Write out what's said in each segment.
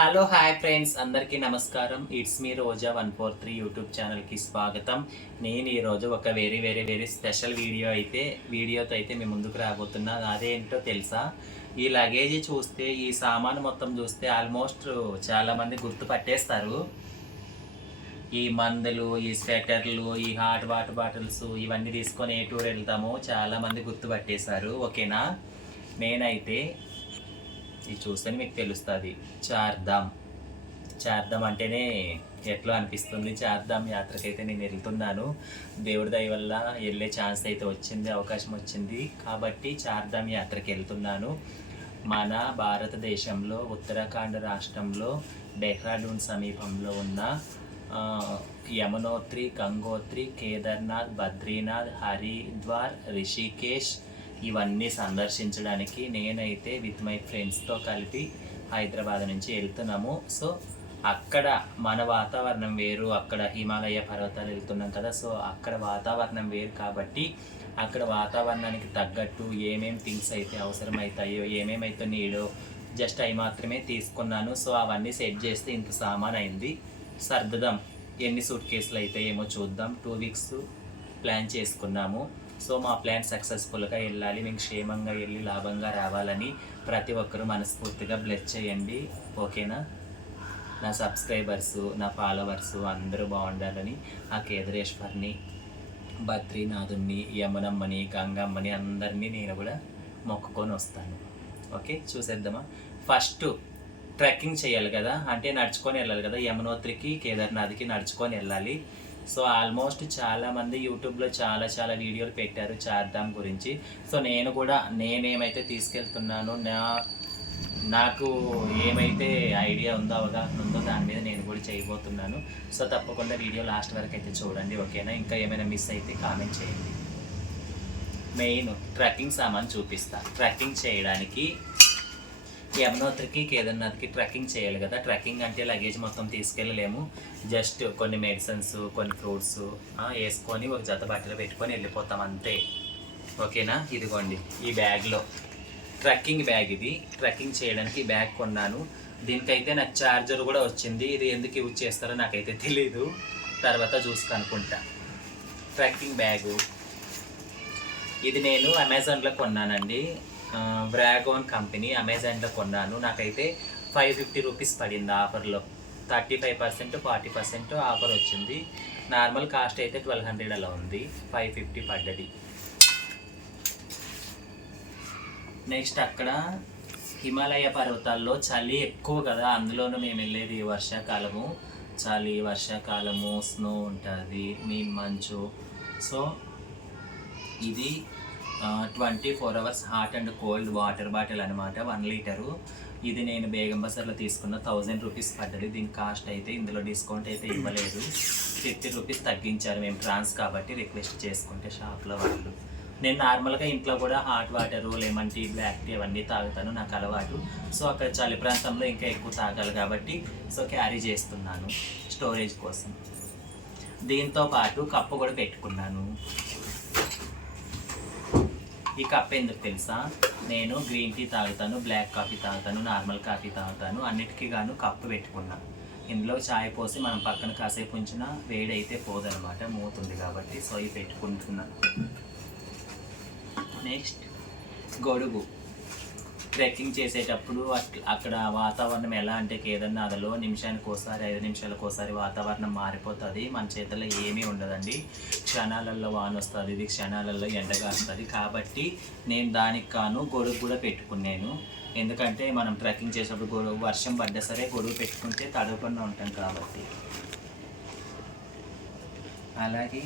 Hello hi friends, అందరికీ నమస్కారం. It's me Roja 143 YouTube ఛానల్కి స్వాగతం. నేను ఈరోజు ఒక వెరీ స్పెషల్ వీడియోతో అయితే మీ ముందుకు రాబోతున్నాను. అదేంటో తెలుసా? ఈ లగేజ్ చూస్తే, ఈ సామాను మొత్తం చూస్తే ఆల్మోస్ట్ చాలామంది గుర్తుపట్టేస్తారు. ఈ మందులు, ఈ స్వెటర్లు, ఈ హాట్ వాటర్ బాటిల్స్ ఇవన్నీ తీసుకొని ఏ టూర్ వెళ్తామో చాలామంది గుర్తుపట్టేశారు. ఓకేనా? నేనైతే ఇది చూస్తే మీకు తెలుస్తుంది. చార్ధామ్ అంటేనే ఎట్లా అనిపిస్తుంది. చార్ధామ్ యాత్రకైతే నేను వెళ్తున్నాను. దేవుడి దయ వల్ల వెళ్ళే ఛాన్స్ అయితే వచ్చింది, అవకాశం వచ్చింది. కాబట్టి చార్ధామ్ యాత్రకి వెళ్తున్నాను. మన భారతదేశంలో ఉత్తరాఖండ్ రాష్ట్రంలో డెహ్రాడూన్ సమీపంలో ఉన్న యమునోత్రి, గంగోత్రి, కేదార్నాథ్, బద్రీనాథ్, హరిద్వార్, రిషికేష్ ఇవన్నీ సందర్శించడానికి నేనైతే విత్ మై ఫ్రెండ్స్తో కలిపి హైదరాబాద్ నుంచి వెళ్తున్నాము. సో అక్కడ మన వాతావరణం వేరు, అక్కడ హిమాలయ పర్వతాలు వెళ్తున్నాం కదా. సో అక్కడ వాతావరణం వేరు కాబట్టి అక్కడ వాతావరణానికి తగ్గట్టు ఏమేమి థింగ్స్ అయితే అవసరమవుతాయో, ఏమేమైతే నీడో జస్ట్ అవి మాత్రమే తీసుకున్నాను. సో అవన్నీ సెట్ చేస్తే ఇంత సామాన్ అయింది. సర్దుదాం. ఎన్ని సూట్ కేసులు అయితే ఏమో చూద్దాం. 2 వీక్స్ ప్లాన్ చేసుకున్నాము. సో మా ప్లాన్ సక్సెస్ఫుల్గా వెళ్ళాలి, మేము క్షేమంగా వెళ్ళి లాభంగా రావాలని ప్రతి ఒక్కరూ మనస్ఫూర్తిగా బ్లెస్ చేయండి. ఓకేనా? నా సబ్స్క్రైబర్సు, నా ఫాలోవర్సు అందరూ బాగుండాలని ఆ కేదారేశ్వర్ని, బద్రీనాథుని, యమునమ్మని, గంగమ్మని అందరినీ నేను కూడా మొక్కుకొని వస్తాను. ఓకే, చూసేద్దామా? ఫస్ట్ ట్రెక్కింగ్ చేయాలి కదా, అంటే నడుచుకొని వెళ్ళాలి కదా. యమునోత్రికి, కేదార్నాథ్కి నడుచుకొని వెళ్ళాలి. సో ఆల్మోస్ట్ చాలామంది యూట్యూబ్లో చాలా వీడియోలు పెట్టారు చార్ధామ్ గురించి. సో నేను కూడా నేనేమైతే తీసుకెళ్తున్నానో, నాకు ఏమైతే ఐడియా ఉందో, అవగాహన ఉందో దాని మీద నేను కూడా చేయబోతున్నాను. సో తప్పకుండా వీడియో లాస్ట్ వరకు అయితే చూడండి. ఓకేనా? ఇంకా ఏమైనా మిస్ అయితే కామెంట్ చేయండి. మెయిన్ ట్రెక్కింగ్ సామాన్ చూపిస్తా. ట్రెక్కింగ్ చేయడానికి యమునోత్రికి, కేదార్నాథ్కి ట్రెక్కింగ్ చేయాలి కదా. ట్రెక్కింగ్ అంటే లగేజ్ మొత్తం తీసుకెళ్ళలేము. జస్ట్ కొన్ని మెడిసిన్స్, కొన్ని ఫ్రూట్స్ వేసుకొని ఒక జత బట్టలు పెట్టుకొని వెళ్ళిపోతాం అంతే. ఓకేనా? ఇదిగోండి ఈ బ్యాగ్లో ట్రెక్కింగ్ బ్యాగ్. ఇది ట్రెక్కింగ్ చేయడానికి బ్యాగ్ కొన్నాను. దీనికైతే నాకు ఛార్జర్ కూడా వచ్చింది. ఇది ఎందుకు యూజ్ చేస్తారో నాకైతే తెలీదు, తర్వాత చూసి కనుక్కుంటా. ట్రెక్కింగ్ బ్యాగు ఇది నేను అమెజాన్లో కొన్నానండి. వ్రాగోన్ కంపెనీ, అమెజాన్లో కొన్నాను. నాకైతే 550 రూపీస్ పడింది ఆఫర్లో. 35%, 40% ఆఫర్ వచ్చింది. నార్మల్ కాస్ట్ అయితే 1200 అలా ఉంది. 550 పడ్డది. నెక్స్ట్ అక్కడ హిమాలయ పర్వతాల్లో చలి ఎక్కువ కదా, అందులోనూ మేము వెళ్ళేది వర్షాకాలము. చలి, వర్షాకాలము, స్నో ఉంటుంది, మంచు. సో ఇది 24 hours hot and cold water bottle అనమాట, 1 లీటరు. ఇది నేను బేగం బజార్లో తీసుకున్న 1000 రూపీస్ పడ్డది. దీని కాస్ట్ అయితే ఇందులో డిస్కౌంట్ అయితే ఇవ్వలేదు. 50 రూపీస్ తగ్గించారు. మేము ట్రాన్స్ కాబట్టి రిక్వెస్ట్ చేసుకుంటే షాప్లో వాళ్ళు. నేను నార్మల్గా ఇంట్లో కూడా hot water, lemon tea, black tea అవన్నీ తాగుతాను, నాకు అలవాటు. సో అక్కడ చలి ప్రాంతంలో ఇంకా ఎక్కువ తాగాలి కాబట్టి సో క్యారీ చేస్తున్నాను స్టోరేజ్ కోసం. దీంతో పాటు కప్పు కూడా పెట్టుకున్నాను. ఈ కప్ ఎందుకు తెలుసా? నేను గ్రీన్ టీ తాగుతాను, బ్లాక్ కాఫీ తాగుతాను, నార్మల్ కాఫీ తాగుతాను. అన్నిటికీ గాను కప్పు పెట్టుకున్నా. ఇందులో చాయ్ పోసి మనం పక్కన కాసేపు ఉంచినా వేడైతే పోదనమాట, మూతుంది కాబట్టి. సో ఇవి పెట్టుకుంటున్నాను. నెక్స్ట్ గొడుగు. ట్రెక్కింగ్ చేసేటప్పుడు అక్కడ వాతావరణం ఎలా అంటే కేదార్నాథ్లో నిమిషానికి ఒకసారి, 5 నిమిషాలకు ఒకసారి వాతావరణం మారిపోతుంది. మన చేతుల్లో ఏమీ ఉండదండి. క్షణాలలో వాన వస్తుంది, ఇది క్షణాలలో ఎండగా వస్తుంది. కాబట్టి నేను దానికి కాను గొడుగు కూడా పెట్టుకున్నాను. ఎందుకంటే మనం ట్రెక్కింగ్ చేసేటప్పుడు వర్షం పడ్డా సరే గొడుగు పెట్టుకుంటే తడవకుండా ఉంటాం కాబట్టి. అలాగే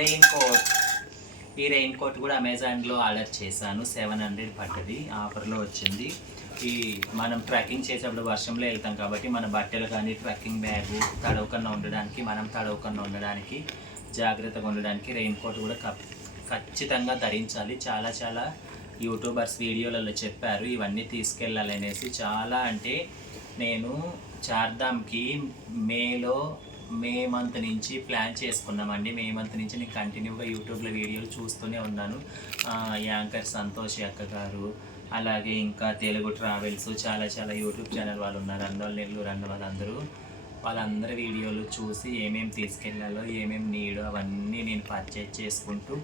రెయిన్ కోట్. ఈ రెయిన్ కోట్ కూడా అమెజాన్లో ఆర్డర్ చేశాను. 700 పడ్డది, ఆఫర్లో వచ్చింది. ఈ మనం ట్రెక్కింగ్ చేసేటప్పుడు వర్షంలో వెళ్తాం కాబట్టి మన బట్టలు కానీ, ట్రెక్కింగ్ బ్యాగు తడవకుండా ఉండడానికి, మనం తడవకుండా ఉండడానికి, జాగ్రత్తగా ఉండడానికి రెయిన్ కోట్ కూడా ఖచ్చితంగా ధరించాలి. చాలా యూట్యూబర్స్ వీడియోలలో చెప్పారు ఇవన్నీ తీసుకెళ్ళాలనేసి. చాలా అంటే నేను చార్ధామ్కి మే మంత్ నుంచి ప్లాన్ చేసుకున్నామండి. మే మంత్ నుంచి నేను కంటిన్యూగా యూట్యూబ్లో వీడియోలు చూస్తూనే ఉన్నాను. యాంకర్ సంతోషి అక్క గారు, అలాగే ఇంకా తెలుగు ట్రావెల్స్ చాలా చాలా యూట్యూబ్ ఛానల్ వాళ్ళు ఉన్నారు, అందరూ నెల్లూరు అన్న వాళ్ళందరి వీడియోలు చూసి ఏమేమి తీసుకెళ్ళాలో ఏమేమి నీడో అవన్నీ నేను పర్చేజ్ చేసుకుంటూ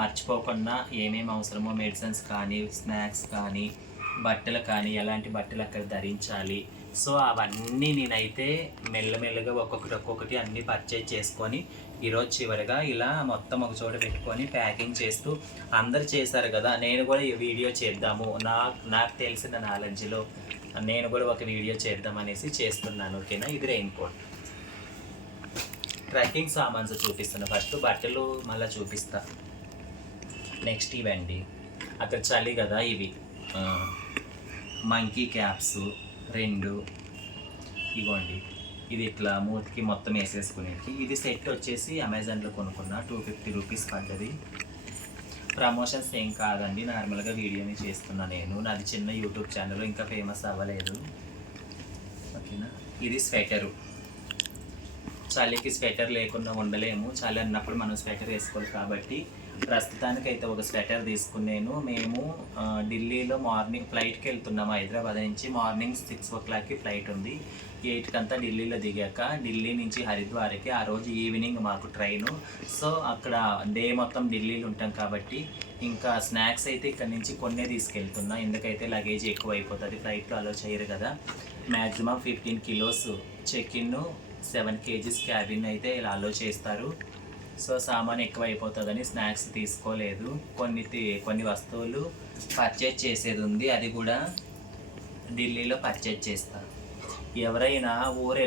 మర్చిపోకుండా ఏమేమి అవసరమో మెడిసిన్స్ కానీ స్నాక్స్ కానీ బట్టలు కానీ ఎలాంటి బట్టలు అక్కడ ధరించాలి, సో అవన్నీ నేనైతే మెల్లమెల్లగా ఒక్కొక్కటి అన్నీ పర్చేజ్ చేసుకొని ఈరోజు చివరిగా ఇలా మొత్తం ఒక చోట పెట్టుకొని ప్యాకింగ్ చేస్తూ అందరు చేశారు కదా, నేను కూడా ఈ వీడియో చేద్దాము, నాకు తెలిసిన నాలెడ్జ్లో నేను కూడా ఒక వీడియో చేద్దాం అనేసి చేస్తున్నాను. ఓకేనా, ఇది రెయిన్ కోట్. ట్రెక్కింగ్ సామాన్స్ చూపిస్తాను, ఫస్ట్ బట్టలు మళ్ళీ చూపిస్తా. నెక్స్ట్ ఇవండి, అక్కడ చలి కదా, ఇవి మంకీ క్యాప్స్ 2 ఇవ్వండి, ఇది ఇట్లా మూతికి మొత్తం వేసేసుకునేకి. ఇది సెట్ వచ్చేసి అమెజాన్లో కొనుక్కున్నా, 250 రూపీస్ పడ్డది. ప్రమోషన్స్ ఏం కాదండి, నార్మల్గా వీడియోని చేస్తున్నా నేను, నాది చిన్న యూట్యూబ్ ఛానల్, ఇంకా ఫేమస్ అవ్వలేదు. ఓకేనా, ఇది స్వెటరు, చలికి స్వెటర్ లేకుండా ఉండలేము, చలి అన్నప్పుడు మనం స్వెటర్ వేసుకోవాలి కాబట్టి ప్రస్తుతానికైతే ఒక స్వెటర్ తీసుకున్నాను. మేము ఢిల్లీలో మార్నింగ్ ఫ్లైట్కి వెళ్తున్నాము, హైదరాబాద్ నుంచి. మార్నింగ్ 6 o'clockకి ఫ్లైట్ ఉంది, 8 కంతా ఢిల్లీలో దిగాక ఢిల్లీ నుంచి హరిద్వార్కి ఆ రోజు ఈవినింగ్ మాకు ట్రైను. సో అక్కడ డే మొత్తం ఢిల్లీలో ఉంటాం కాబట్టి ఇంకా స్నాక్స్ అయితే ఇక్కడ నుంచి కొన్నే తీసుకెళ్తున్నా, ఎందుకైతే లగేజ్ ఎక్కువ అయిపోతుంది, ఫ్లైట్లో అలో చేయరు కదా. Maximum 15 kilos check in, 7 kgs cabin అయితే ఇలా అలో చేస్తారు. సో సామాన్ ఎక్కువ అయిపోతుందని స్నాక్స్ తీసుకోలేదు. కొన్ని వస్తువులు పర్చేజ్ చేసేది ఉంది, అది కూడా ఢిల్లీలో పర్చేజ్ చేస్తారు. ఎవరైనా ఊరు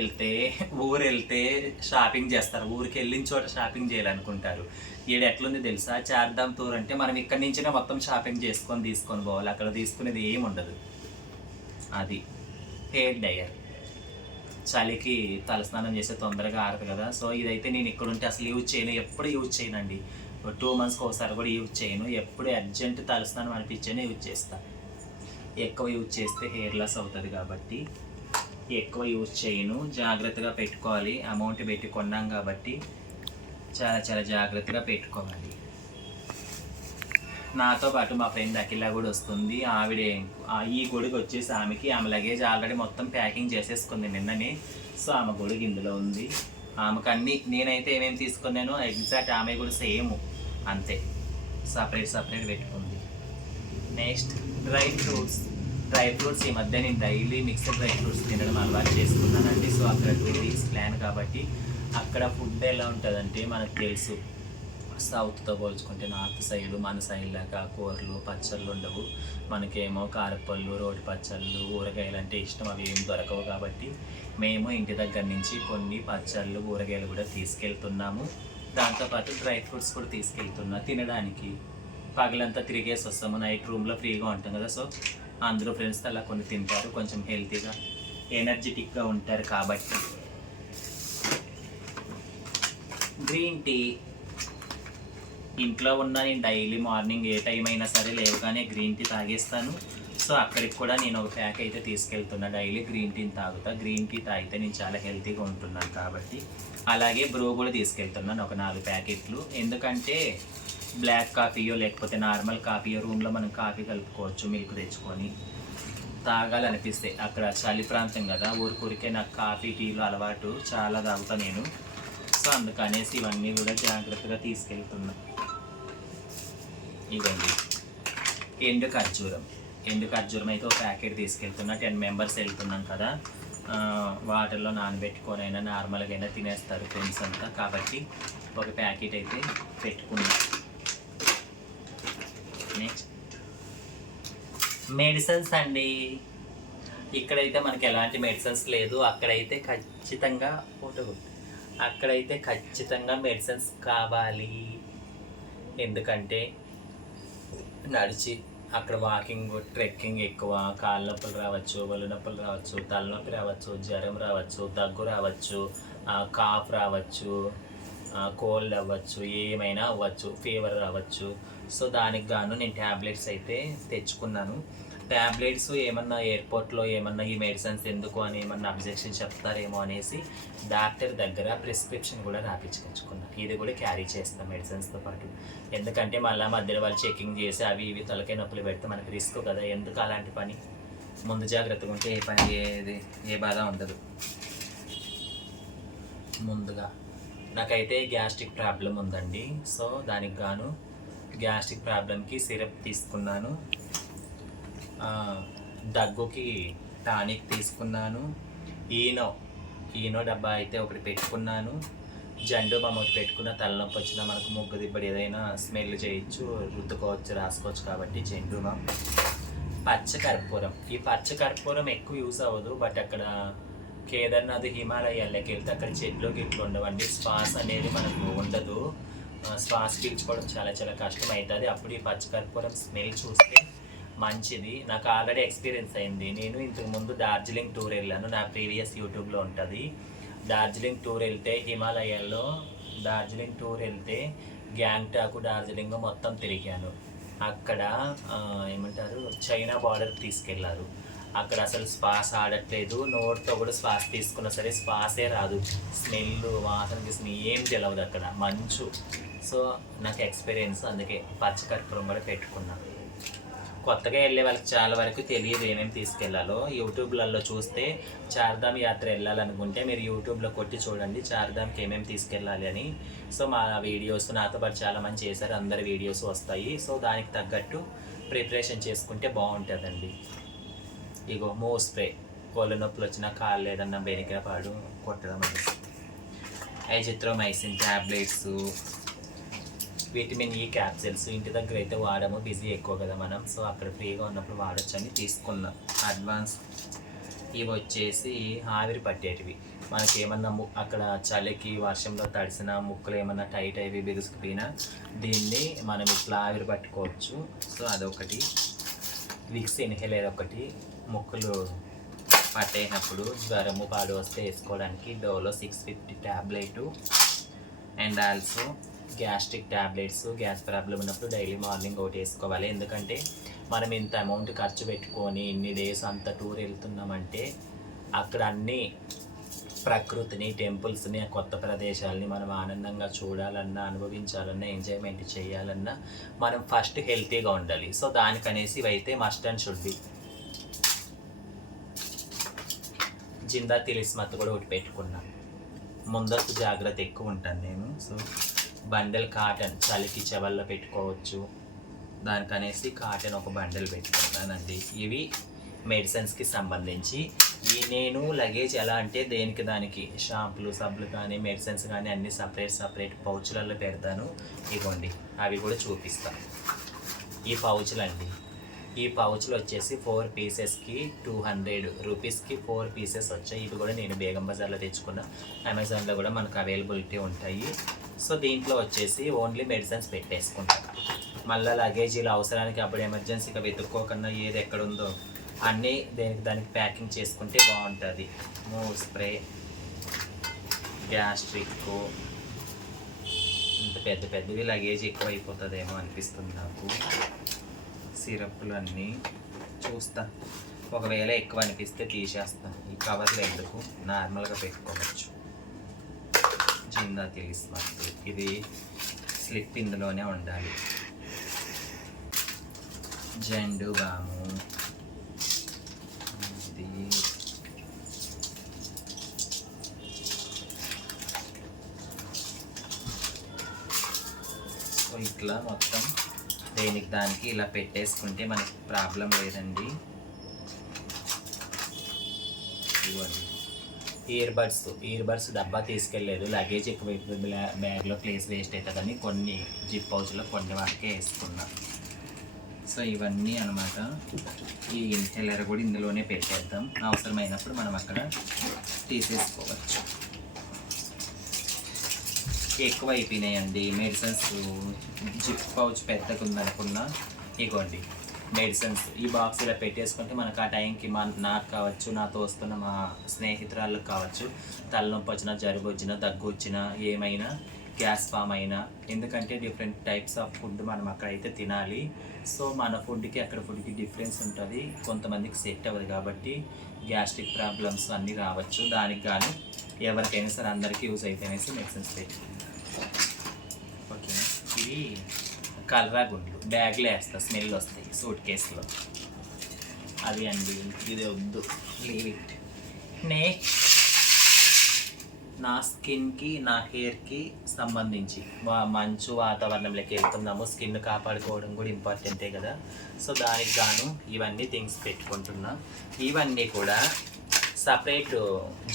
వెళ్తే షాపింగ్ చేస్తారు, ఊరికి వెళ్ళిన చోట షాపింగ్ చేయాలనుకుంటారు. ఈడ ఎట్లుంది తెలుసా, చార్ధామ్ టూర్ అంటే మనం ఇక్కడి నుంచినే మొత్తం షాపింగ్ తీసుకొని పోవాలి, అక్కడ తీసుకునేది ఏమి ఉండదు. అది హెయిర్ డ్రైయర్, చలికి తలస్నానం చేస్తే తొందరగా ఆరదు కదా. సో ఇదైతే నేను ఇక్కడ ఉంటే అసలు యూజ్ చేయను, ఎప్పుడు యూజ్ చేయనండి, 2 monthsకి ఒకసారి కూడా యూజ్ చేయను. ఎప్పుడు అర్జెంట్ తలస్నానం అనిపించేనే యూజ్ చేస్తాను. ఎక్కువ యూజ్ చేస్తే హెయిర్ లాస్ అవుతుంది కాబట్టి ఎక్కువ యూజ్ చేయను. జాగ్రత్తగా పెట్టుకోవాలి, అమౌంట్ పెట్టి కొన్నాం కాబట్టి చాలా చాలా జాగ్రత్తగా పెట్టుకోవాలి. నాతో పాటు మా ఫ్రెండ్ అఖిల కూడా వస్తుంది. ఆవిడ ఈ గొడుగు వచ్చేసి ఆమె లగేజ్ ఆల్రెడీ మొత్తం ప్యాకింగ్ చేసేసుకుంది నిన్ననే. సో ఆమె గొడుగు ఇందులో ఉంది. ఆమెకు అన్నీ నేనైతే ఏమేమి తీసుకున్నానో ఎగ్జాక్ట్ ఆమె కూడా సేమ్ అంతే, సపరేట్ పెట్టుకుంది. నెక్స్ట్ డ్రై ఫ్రూట్స్ ఈ మధ్య నేను డైలీ మిక్స్డ్ డ్రై ఫ్రూట్స్ తినడం అలవాటు చేసుకున్నానండి. సో అక్కడ 2 weeks ప్లాన్ కాబట్టి అక్కడ ఫుడ్ ఎలా ఉంటుందంటే మనకు తెలుసు, సౌత్తో పోల్చుకుంటే నార్త్ సైడ్ మన సైడ్ లాగా కూరలు పచ్చళ్ళు ఉండవు. మనకేమో కారపళ్ళు, రోటి పచ్చళ్ళు, ఊరగాయలు అంటే ఇష్టం, అవి ఏం దొరకవు కాబట్టి మేము ఇంటి దగ్గర నుంచి కొన్ని పచ్చళ్ళు ఊరగాయలు కూడా తీసుకెళ్తున్నాము. దాంతోపాటు డ్రై ఫ్రూట్స్ కూడా తీసుకెళ్తున్నా తినడానికి. పగలంతా తిరిగేసి వస్తాము, నైట్ రూమ్లో ఫ్రీగా ఉంటాం కదా. సో అందరూ ఫ్రెండ్స్తో అలా కొన్ని తింటారు, కొంచెం హెల్తీగా ఎనర్జెటిక్గా ఉంటారు కాబట్టి. గ్రీన్ టీ ఇంట్లో ఉన్న నేను డైలీ మార్నింగ్ ఏ టైం అయినా సరే లేవగానే గ్రీన్ టీ తాగేస్తాను. సో అక్కడికి కూడా నేను ఒక ప్యాక్ అయితే తీసుకెళ్తున్నా, డైలీ గ్రీన్ టీని తాగుతా. గ్రీన్ టీ తాగితే నేను చాలా హెల్తీగా ఉంటున్నాను కాబట్టి. అలాగే బ్రూ కూడా తీసుకెళ్తున్నాను, ఒక 4 ప్యాకెట్లు. ఎందుకంటే బ్లాక్ కాఫీయో లేకపోతే నార్మల్ కాఫీయో రూమ్లో మనం కాఫీ కలుపుకోవచ్చు, మిల్క్ తెచ్చుకొని తాగాలనిపిస్తే. అక్కడ చలి ప్రాంతం కదా, ఊరికే నాకు కాఫీ టీలో అలవాటు, చాలా తాగుతా నేను. సో అందుకనేసి ఇవన్నీ కూడా జాగ్రత్తగా తీసుకెళ్తున్నా. ఇవ్వండి ఎండు ఖర్జూరం అయితే ఒక ప్యాకెట్ తీసుకెళ్తున్నా. 10 members వెళ్తున్నాం కదా, వాటర్లో నానబెట్టుకొని అయినా నార్మల్గా అయినా తినేస్తారు ఫ్రెండ్స్ అంతా, కాబట్టి ఒక ప్యాకెట్ అయితే పెట్టుకున్నా. నెక్స్ట్ మెడిసిన్స్ అండి. ఇక్కడైతే మనకి ఎలాంటి మెడిసిన్స్ లేదు, అక్కడైతే ఖచ్చితంగా మెడిసిన్స్ కావాలి. ఎందుకంటే నడిచి అక్కడ వాకింగ్ ట్రెక్కింగ్ ఎక్కువ, కాళ్ళ నొప్పులు రావచ్చు, ఒళ్ళు నొప్పులు రావచ్చు, తలనొప్పి రావచ్చు, జ్వరం రావచ్చు, దగ్గు రావచ్చు, కాఫ్ రావచ్చు, కోల్డ్ అవ్వచ్చు, ఏమైనా అవ్వచ్చు, ఫీవర్ రావచ్చు. సో దానికి గాను నేను ట్యాబ్లెట్స్ అయితే తెచ్చుకున్నాను. ట్యాబ్లెట్స్ ఏమన్నా ఎయిర్పోర్ట్లో ఏమన్నా ఈ మెడిసిన్స్ ఎందుకు అని ఏమన్నా అబ్జెక్షన్ చెప్తారేమో అనేసి డాక్టర్ దగ్గర ప్రిస్క్రిప్షన్ కూడా రాపించుకొచ్చుకున్నా. ఇది కూడా క్యారీ చేస్తాం మెడిసిన్స్తో పాటు. ఎందుకంటే మళ్ళీ మధ్యలో వాళ్ళు చెకింగ్ చేసి అవి ఇవి తలకాయ నొప్పులు పెడితే మనకి రిస్క్ కదా. ఎందుకు అలాంటి పని, ముందు జాగ్రత్తగా ఉంటే ఏ పని ఏ బాధ ఉండదు. ముందుగా నాకైతే గ్యాస్ట్రిక్ ప్రాబ్లం ఉందండి. సో దానికి గాను గ్యాస్ట్రిక్ ప్రాబ్లంకి సిరప్ తీసుకున్నాను, దగ్గుకి టానిక్ తీసుకున్నాను, ఈనో డబ్బా అయితే ఒకటి పెట్టుకున్నాను, జండు బామ్ ఒకటి పెట్టుకున్న. తలనొప్పి వచ్చినా మనకు ముగ్గు దిబ్బడి ఏదైనా స్మెల్ చేయొచ్చు, రుద్దుకోవచ్చు, రాసుకోవచ్చు కాబట్టి జండు బామ్. పచ్చకర్పూరం, ఈ పచ్చకర్పూరం ఎక్కువ యూస్ అవ్వదు, బట్ అక్కడ కేదార్నాథ్ హిమాలయాల్లోకి వెళ్తే అక్కడ చెట్లు గిట్లు ఉండవండి. శ్వాస అనేది మనకు ఉండదు, శ్వాస పీల్చుకోవడం చాలా చాలా కష్టం అవుతుంది. అప్పుడు ఈ పచ్చకర్పూరం స్మెల్ చూస్తే మంచిది. నాకు ఆల్రెడీ ఎక్స్పీరియన్స్ అయింది. నేను ఇంతకుముందు డార్జిలింగ్ టూర్ వెళ్ళాను, నా ప్రీవియస్ యూట్యూబ్లో ఉంటుంది. డార్జిలింగ్ టూర్ వెళ్తే హిమాలయాల్లో డార్జిలింగ్ టూర్ వెళ్తే గ్యాంగ్టాక్ డార్జిలింగ్ మొత్తం తిరిగాను. అక్కడ ఏమంటారు చైనా బార్డర్కి తీసుకెళ్లారు. అక్కడ అసలు శ్వాస ఆడట్లేదు, నోటితో కూడా శ్వాస తీసుకున్నా సరే శ్వాసే రాదు, స్మెల్ వాసన తీసుకుని ఏం తెలవదు అక్కడ, మంచు. సో నాకు ఎక్స్పీరియన్స్, అందుకే పచ్చకర్పూరం కూడా పెట్టుకున్నాను. కొత్తగా వెళ్ళే వాళ్ళకి చాలా వరకు తెలియదు ఏమేమి తీసుకెళ్లాలో. యూట్యూబ్లలో చూస్తే చార్ధామ్ యాత్ర వెళ్ళాలనుకుంటే మీరు యూట్యూబ్లో కొట్టి చూడండి చార్ధామ్కి ఏమేమి తీసుకెళ్ళాలి అని. సో మా వీడియోస్ నాతో పాటు చాలామంది చేశారు, అందరి వీడియోస్ వస్తాయి. సో దానికి తగ్గట్టు ప్రిపరేషన్ చేసుకుంటే బాగుంటుందండి. ఇగో మూవ్ స్ప్రే, కోళ్ళ నొప్పులు వచ్చినా కాళ్ళు ఏదన్నా బెనికా పాడు కొట్టడం అనేసి. Azithromycin tablets, vitamin E capsules ఇంటి దగ్గర అయితే వాడము, బిజీ ఎక్కువ కదా మనం. సో అక్కడ ఫ్రీగా ఉన్నప్పుడు వాడచ్చు అని తీసుకున్నాం. అడ్వాన్స్ ఇవి వచ్చేసి ఆవిరి పట్టేటివి. మనకి ఏమన్నా అక్కడ చలికి వర్షంలో తడిసిన ముక్కలు ఏమన్నా టైట్ అయ్యి బిగుసుకుపోయినా దీన్ని మనం ఇట్లా ఆవిరి పట్టుకోవచ్చు. సో అదొకటి. విక్స్ ఇన్హేలర్ ఒకటి, ముక్కలు పట్టేసినప్పుడు జ్వరము పాడు వస్తే వేసుకోవడానికి. Dolo 650 tablet. And also gastric tablets, gas problem ఉన్నప్పుడు డైలీ మార్నింగ్ ఒకటి వేసుకోవాలి. ఎందుకంటే మనం ఇంత అమౌంట్ ఖర్చు పెట్టుకొని ఇన్ని డేస్ అంత టూర్ వెళ్తున్నామంటే అక్కడ అన్ని ప్రకృతిని, టెంపుల్స్ని, కొత్త ప్రదేశాలని మనం ఆనందంగా చూడాలన్నా, అనుభవించాలన్నా, ఎంజాయ్మెంట్ చేయాలన్నా మనం ఫస్ట్ హెల్తీగా ఉండాలి. సో దానికనేసి ఇవైతే మస్ట్ అండ్ షుడ్ బి. జిందా తిలిస్మత్ కూడా ఒకటి పెట్టుకున్నా, ముందస్తు జాగ్రత్త ఎక్కువ ఉంటాను నేను. సో బండెల్ కాటన్, చలికి చెవల్లో పెట్టుకోవచ్చు, దానికనేసి కాటన్ ఒక బండెల్ పెట్టుకున్నానండి. ఇవి మెడిసిన్స్కి సంబంధించి. నేను లగేజ్ ఎలా అంటే దేనికి దానికి షాంపులు, సబ్బులు కానీ, మెడిసిన్స్ కానీ అన్నీ సపరేట్ పౌచ్లలో పెడతాను. ఇవ్వండి, అవి కూడా చూపిస్తాను. ఈ పౌచ్లు అండి, ఈ పౌచ్లు వచ్చేసి 4 పీసెస్కి 200 రూపీస్కి 4 పీసెస్ వచ్చాయి. ఇవి కూడా నేను బేగం బజార్లో తెచ్చుకున్నా, అమెజాన్లో కూడా మనకు అవైలబిలిటీ ఉంటాయి. సో దీంట్లో వచ్చేసి ఓన్లీ మెడిసిన్స్ పెట్టేసుకుంటాను. మళ్ళీ లగేజీలు అవసరానికి అప్పుడు ఎమర్జెన్సీగా వెతుక్కోకుండా ఏది ఎక్కడుందో అన్నీ దానికి ప్యాకింగ్ చేసుకుంటే బాగుంటుంది. మూవ్ స్ప్రే, గ్యాస్ట్రిక్, ఇంత పెద్దవి లగేజ్ ఎక్కువ అయిపోతుందేమో అనిపిస్తుంది నాకు. సిరప్లు అన్నీ చూస్తా, ఒకవేళ ఎక్కువ అనిపిస్తే తీసేస్తా. ఈ కవర్లు ఎందుకు, నార్మల్గా పెట్టుకోవచ్చు. జిందా తిలిస్మత్, ఇది స్లిప్ ఇందులోనే ఉండాలి. జండు బాము, ఇది సో ఇట్లా మొత్తం దేనికి దానికి ఇలా పెట్టేసుకుంటే మనకి ప్రాబ్లం లేదండి. ఇవ్వండి ఇయర్ బడ్స్ డబ్బా తీసుకెళ్ళలేదు, లగేజ్ ఎక్కువ బ్యాగ్లో ప్లేస్ వేస్ట్ అవుతుందని కొన్ని జిప్ పౌచ్లో కొన్ని వాటికే వేసుకున్నా. సో ఇవన్నీ అనమాట. ఈ ఇన్హేలర్ కూడా ఇందులోనే పెట్టేద్దాం, అవసరమైనప్పుడు మనం అక్కడ తీసేసుకోవచ్చు. ఎక్కువ అయిపోయినాయండి మెడిసిన్స్. జిప్ పౌచ్ పెద్దగా ఉందనుకున్నా, ఇగోండి మెడిసిన్స్ ఈ బాక్స్ ఇలా పెట్టేసుకుంటే మనకు ఆ టైంకి నాకు కావచ్చు, నాతో వస్తున్న మా స్నేహితురాళ్ళకి కావచ్చు, తలనొప్పి వచ్చినా, జలుబు వచ్చినా, దగ్గు వచ్చినా, ఏమైనా గ్యాస్ ఫామ్ అయినా, ఎందుకంటే డిఫరెంట్ టైప్స్ ఆఫ్ ఫుడ్ మనం అక్కడైతే తినాలి. సో మన ఫుడ్కి అక్కడ ఫుడ్కి డిఫరెన్స్ ఉంటుంది, కొంతమందికి సెట్ అవ్వదు, కాబట్టి గ్యాస్ట్రిక్ ప్రాబ్లమ్స్ అన్నీ రావచ్చు. దానికి కానీ ఎవరికైనా సరే అందరికీ యూజ్ అయితేనేసి మెడిసిన్స్ పెట్టుకుంటాం. ఓకేనా. ఇవి కలరా గుండ్లు బ్యాగ్లో వేస్తా, స్మెల్ వస్తాయి సూట్ కేసులో. అది అండి, ఇది వద్దు, లీవ్ ఇట్. నెక్స్ట్ నా స్కిన్కి నా హెయిర్కి సంబంధించి మంచు వాతావరణంలోకి వెళ్తున్నాము, స్కిన్ కాపాడుకోవడం కూడా ఇంపార్టెంటే కదా. సో దానికి గాను ఇవన్నీ థింగ్స్ పెట్టుకుంటున్నా. ఇవన్నీ కూడా సపరేట్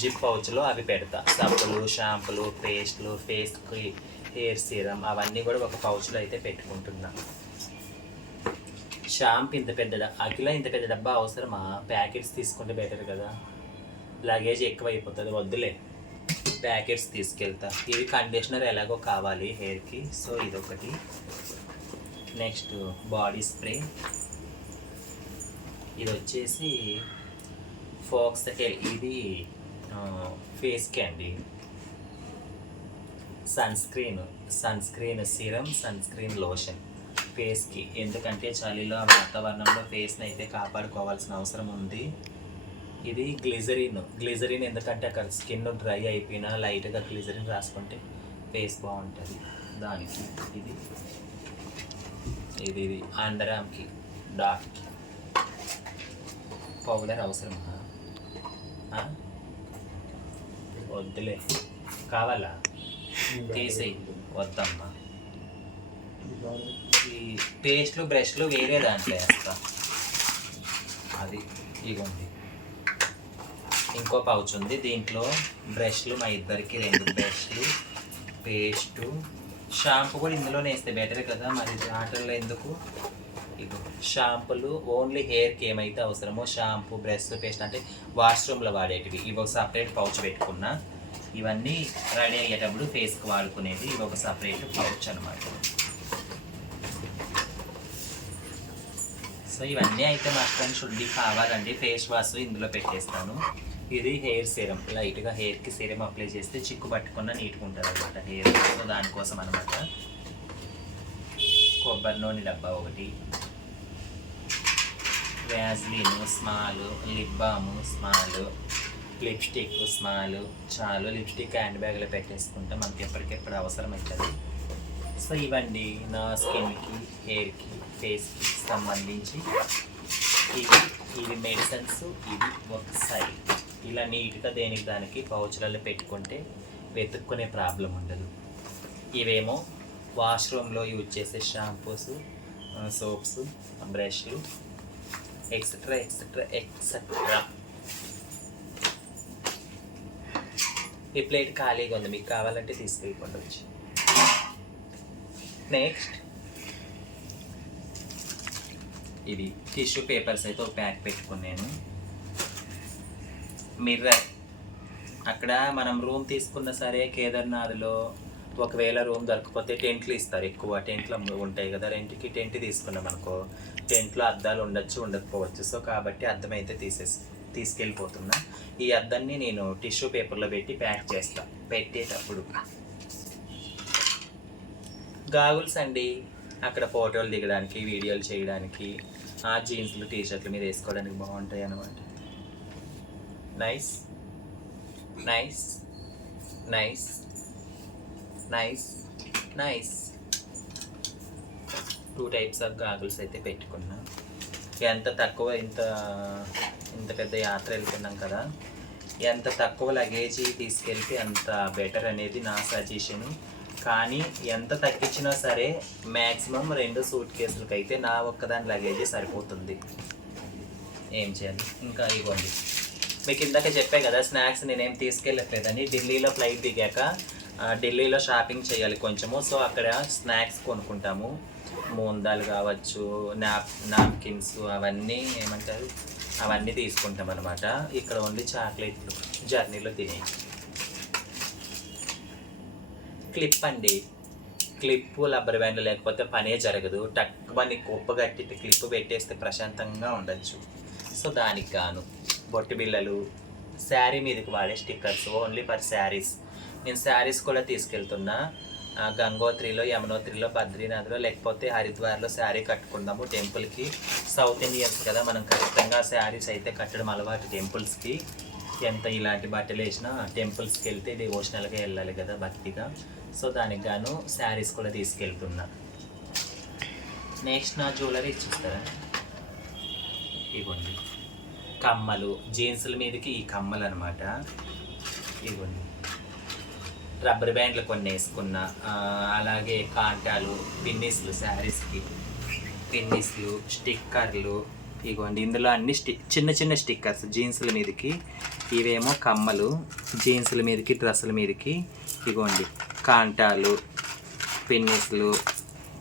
జిప్ పౌచ్లో అవి పెడతా. సబ్బులు, షాంపులు, పేస్ట్లు, ఫేస్కి హెయిర్ సీరం అవన్నీ కూడా ఒక పౌచ్లో అయితే పెట్టుకుంటున్నా. షాంపూ ఇంత పెద్ద అఖిల ఇంత పెద్ద డబ్బా అవసరమా? ప్యాకెట్స్ తీసుకుంటే బెటర్ కదా, లగేజ్ ఎక్కువ అయిపోతుంది, వద్దులే. ప్యాకెట్స్ తీసుకెళ్తా. ఇవి కండిషనర్ ఎలాగో కావాలి హెయిర్కి, సో ఇదొకటి. నెక్స్ట్ బాడీ స్ప్రే, ఇది వచ్చేసి ఫోక్స్ హెయిర్, ఇది ఫేస్కి అండి. Sunscreen serum, sunscreen lotion ఫేస్కి, ఎందుకంటే చలిలో వాతావరణంలో ఫేస్ని అయితే కాపాడుకోవాల్సిన అవసరం ఉంది. ఇది గ్లిజరిన్ ఎందుకంటే అక్కడ స్కిన్ డ్రై అయిపోయినా లైట్గా గ్లిజరిన్ రాసుకుంటే ఫేస్ బాగుంటుంది. దానికి ఇది అండర్ ఆర్మ్కి డాట్కి పౌడర్ అవసరమా? వద్దులే, కావాలా తీసేయి, వద్దమ్మా. ఈ పేస్ట్లు బ్రష్లు వేరే దాంట్లో వేస్తా. అది ఇగోండి, ఇంకో పౌచ్ ఉంది, దీంట్లో బ్రష్లు, మా ఇద్దరికి 2 బ్రష్లు, పేస్టు, షాంపూ కూడా ఇందులోనే వేస్తే బెటర్ కదా, మరి వాటర్లో ఎందుకు. ఇగో షాంపులు ఓన్లీ హెయిర్కి ఏమైతే అవసరమో షాంపూ, బ్రష్, పేస్ట్ అంటే వాష్రూమ్లో వాడేటివి ఇవి ఒక సపరేట్ పౌచ్ పెట్టుకున్నా. ఇవన్నీ రెడీ అయ్యేటప్పుడు ఫేస్కి వాడుకునేది, ఇవి ఒక సపరేట్ పౌచ్ అనమాట. సో ఇవన్నీ అయితే మస్ట్ అండ్ షుడ్ కావాలండి. ఫేస్ వాష్ ఇందులో పెట్టేస్తాను. ఇది హెయిర్ సీరం, లైట్గా హెయిర్కి సీరం అప్లై చేస్తే చిక్కు పట్టుకున్న నీట్గా ఉంటుంది అనమాట హెయిర్. సో దానికోసం అనమాట. కొబ్బరి నూనె డబ్బా ఒకటి, Vaseline small, lip balm small, lipstick small. చాలు, లిప్స్టిక్ హ్యాండ్ బ్యాగ్లో పెట్టేసుకుంటే మనకి ఎప్పటికెప్పుడు అవసరం అవుతుంది. సో ఇవండి నా స్కిన్కి, హెయిర్కి, ఫేస్కి సంబంధించి ఇవి మెడిసిన్స్. ఇది ఒక సైడ్ ఇలా నీట్గా దేనికి దానికి పౌచ్లలో పెట్టుకుంటే వెతుక్కునే ప్రాబ్లం ఉండదు. ఇవేమో వాష్రూమ్లో యూజ్ చేసే షాంపూస్, సోప్స్, బ్రష్లు, ఎక్సెట్రా ఎక్సెట్రా ఎక్సెట్రా. ఈ ప్లేట్ ఖాళీగా ఉంది, మీకు కావాలంటే తీసుకెళ్ళిపోవచ్చు. నెక్స్ట్ ఇది టిష్యూ పేపర్స్ అయితే ఒక ప్యాక్ పెట్టుకున్నాను. మిర్రర్, అక్కడ మనం రూమ్ తీసుకున్న సరే కేదార్నాథ్లో ఒకవేళ రూమ్ దొరకపోతే టెంట్లు ఇస్తారు, ఎక్కువ టెంట్లు ఉంటాయి కదా రెంట్కి. టెంట్ తీసుకున్నాం అనుకో, టెంట్లో అద్దాలు ఉండొచ్చు ఉండకపోవచ్చు. సో కాబట్టి అద్దం అయితే తీసుకెళ్ళిపోతున్నా. ఈ అద్దాన్ని నేను టిష్యూ పేపర్లో పెట్టి ప్యాక్ చేస్తా పెట్టేటప్పుడు. గాగుల్స్ అండి, అక్కడ ఫోటోలు దిగడానికి, వీడియోలు చేయడానికి, ఆ జీన్స్లు, టీషర్ట్ల మీద వేసుకోవడానికి బాగుంటాయి అన్నమాట. Nice nice nice nice nice. 2 types of goggles అయితే పెట్టుకున్నా. ఎంత తక్కువ, ఇంత పెద్ద యాత్ర వెళ్తున్నాం కదా, ఎంత తక్కువ లగేజీ తీసుకెళ్తే అంత బెటర్ అనేది నా సజెషను. కానీ ఎంత తగ్గించినా సరే మ్యాక్సిమం 2 సూట్ కేసులకి అయితే నా ఒక్కదాని లగేజీ సరిపోతుంది. ఏం చేయాలి. ఇంకా ఇవ్వండి, మీకు ఇందాక చెప్పే కదా స్నాక్స్ నేనేం తీసుకెళ్ళట్లేదని. ఢిల్లీలో ఫ్లైట్ దిగాక ఢిల్లీలో షాపింగ్ చేయాలి కొంచెము. సో అక్కడ స్నాక్స్ కొనుక్కుంటాము, మూందాలు కావచ్చు, నాప్కిన్స్, అవన్నీ ఏమంటారు, అవన్నీ తీసుకుంటాం అనమాట. ఇక్కడ ఓన్లీ చాక్లెట్లు జర్నీలో తినేవి. క్లిప్ అండి, క్లిప్పు, రబ్బర్ బ్యాండ్ లేకపోతే పనే జరగదు. టక్కుమని కుప్ప కట్టి క్లిప్ పెట్టేస్తే ప్రశాంతంగా ఉండొచ్చు. సో దానికి గాను బొట్టు బిళ్ళలు, శారీ మీదకి వాడే స్టిక్కర్స్ ఓన్లీ ఫర్ శారీస్. నేను శారీస్ కూడా తీసుకెళ్తున్నా. గంగోత్రిలో, యమునోత్రిలో, బద్రీనాథ్లో లేకపోతే హరిద్వార్లో శారీ కట్టుకుందాము టెంపుల్కి. సౌత్ ఇండియన్స్ కదా, మనం ఖచ్చితంగా శారీస్ అయితే కట్టడం అలవాటు టెంపుల్స్కి. ఎంత ఇలాంటి బట్టలు వేసినా టెంపుల్స్కి వెళ్తే డివోషనల్గా వెళ్ళాలి కదా, భక్తిగా. సో దానికి గాను శారీస్ కూడా తీసుకెళ్తున్నా. నెక్స్ట్ నా జ్యువెలరీ చూస్తారా, ఇవ్వండి కమ్మలు, జీన్సుల మీదకి ఈ కమ్మలు అనమాట. ఇవ్వండి రబ్బర్ బ్యాండ్లు కొన్ని వేసుకున్నా, అలాగే కాంటాలు, పిన్నిస్లు, శారీస్కి పిన్నిస్లు, స్టిక్కర్లు. ఇగోండి ఇందులో అన్ని చిన్న చిన్న స్టిక్కర్స్ జీన్సుల మీదకి. ఇవేమో కమ్మలు, జీన్సుల మీదకి, డ్రెస్సుల మీదకి. ఇగోండి కాంటాలు, పిన్నిస్లు,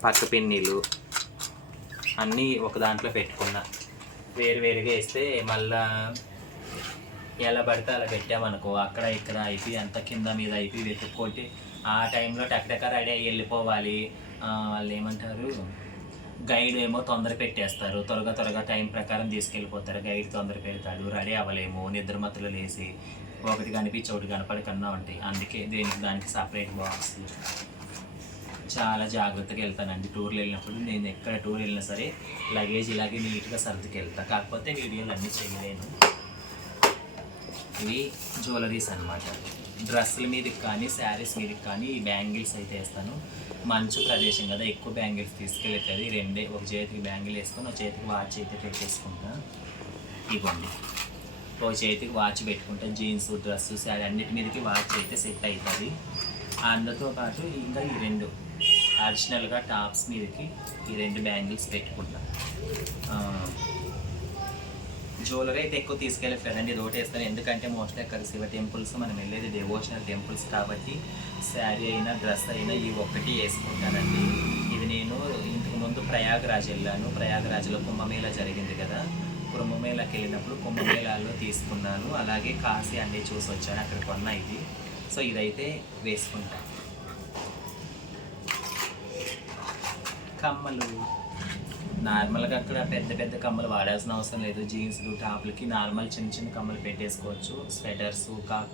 పక్క పిన్నీలు అన్నీ ఒక దాంట్లో పెట్టుకున్నా. వేరువేరుగా వేస్తే మళ్ళా ఎలా పడితే అలా పెట్టామనుకో, అక్కడ ఇక్కడ అయిపోయి అంత కింద మీద అయిపోయి వెతుక్కోటి ఆ టైంలో టక్టక రెడీ అయ్యి వెళ్ళిపోవాలి. వాళ్ళు ఏమంటారు, గైడ్ ఏమో తొందర పెట్టేస్తారు, త్వరగా టైం ప్రకారం తీసుకెళ్ళిపోతారు. గైడ్ తొందర పెడతాడు, రెడీ అవ్వలేము, నిద్రమత్తులు లేసి ఒకటి కనిపించి ఒకటి కనపడకన్నా ఉంటాయి. అందుకే దానికి సపరేట్ బాక్స్. చాలా జాగ్రత్తగా వెళ్తానండి టూర్లు వెళ్ళినప్పుడు. నేను ఎక్కడ టూర్ వెళ్ళినా సరే లగేజ్ ఇలాగే నీట్గా సర్దుకు వెళ్తాను. కాకపోతే వీడియోలు అన్నీ చేయలేను. ఇవి జ్యువెలరీస్ అనమాట. డ్రెస్సుల మీదకి కానీ శారీస్ మీదకి కానీ ఈ బ్యాంగిల్స్ అయితే వేస్తాను. మంచు ప్రదేశం కదా, ఎక్కువ బ్యాంగిల్స్ తీసుకెళ్ళేది. రెండే, ఒక చేతికి బ్యాంగిల్ వేసుకొని ఒక చేతికి వాచ్ అయితే పెట్టేసుకుంటా. ఇవ్వండి ఒక చేతికి వాచ్ పెట్టుకుంటా. జీన్స్, డ్రెస్సు, శారీ అన్నిటి మీదకి వాచ్ అయితే సెట్ అవుతుంది. అందుతో పాటు ఇంకా ఈ రెండు అడిషనల్గా టాప్స్ మీదకి ఈ రెండు బ్యాంగిల్స్ పెట్టుకుంటా. జ్యువెలరీ అయితే ఎక్కువ తీసుకెళ్ళట్లేదండి, ఇది ఒకటి వేస్తాను. ఎందుకంటే మోస్ట్లీ అక్కడ శివ టెంపుల్స్ మనం వెళ్ళేది డివోషనల్ టెంపుల్స్ కాబట్టి శారీ అయినా డ్రెస్ అయినా ఈ ఒక్కటి వేసుకుంటానండి. ఇది నేను ఇంతకు ముందు ప్రయాగరాజ్ వెళ్ళాను. ప్రయాగరాజ్లో కుంభమేళా జరిగింది కదా, కుంభమేళాకి వెళ్ళినప్పుడు కుంభమేళాలో తీసుకున్నాను. అలాగే కాశీ అన్నీ చూసి వచ్చాను, అక్కడ కొన్నా ఇది. సో ఇదైతే వేసుకుంటాను. కమ్మలు నార్మల్గా అక్కడ పెద్ద పెద్ద కమ్మలు వాడాల్సిన అవసరం లేదు. జీన్స్లు, టాప్లకి నార్మల్ చిన్న చిన్న కమ్మలు పెట్టేసుకోవచ్చు. స్వెటర్స్,